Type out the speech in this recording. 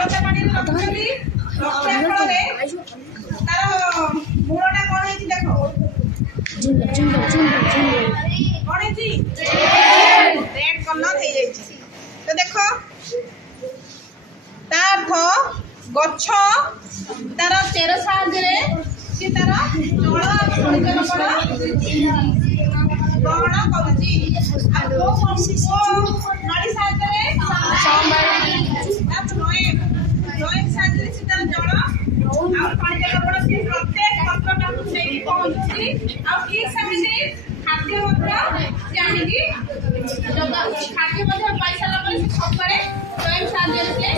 ଅଳତା ପାଣିରେ ରଖୁଛନ୍ତି। ରଖିବା ଫଳରେ ତାର ମୂଳଟା କଣ ହେଇଛି ଦେଖ, କଣ ହେଇଛି ରେଡ୍ କଲର ହେଇଯାଇଛି। ତ ଦେଖ ତା ଅର୍ଥ ଗଛ ତାର ଚେର ସାହାଯ୍ୟରେ ସେ ତାର ଜଳ ଖଣିଜ ଲବଣ ଗ୍ରହଣ କରୁଛି। ଆଉ ନଳୀ ସାହାଯ୍ୟରେ ଫ୍ଲୋଏମ୍ ସାହାଯ୍ୟରେ ସେ ତାର ଜଳ ଆଉ ଖଣିଜ ଲବଣ ସେ ପ୍ରତ୍ୟେକ ପତ୍ରଟାକୁ ନେଇକି ପହଞ୍ଚୁଛି। ଆଉ ଠିକ ସେମିତି ଖାଦ୍ୟ ମଧ୍ୟ ସେ ଆଣିକି ଯୋଗାଉଛି। ଖାଦ୍ୟ ମଧ୍ୟ ପାଇସାରିଲା ପରେ ସେ ସବୁବେଳେ ଫ୍ଲୋଏମ୍ ସାହାଯ୍ୟରେ ସେ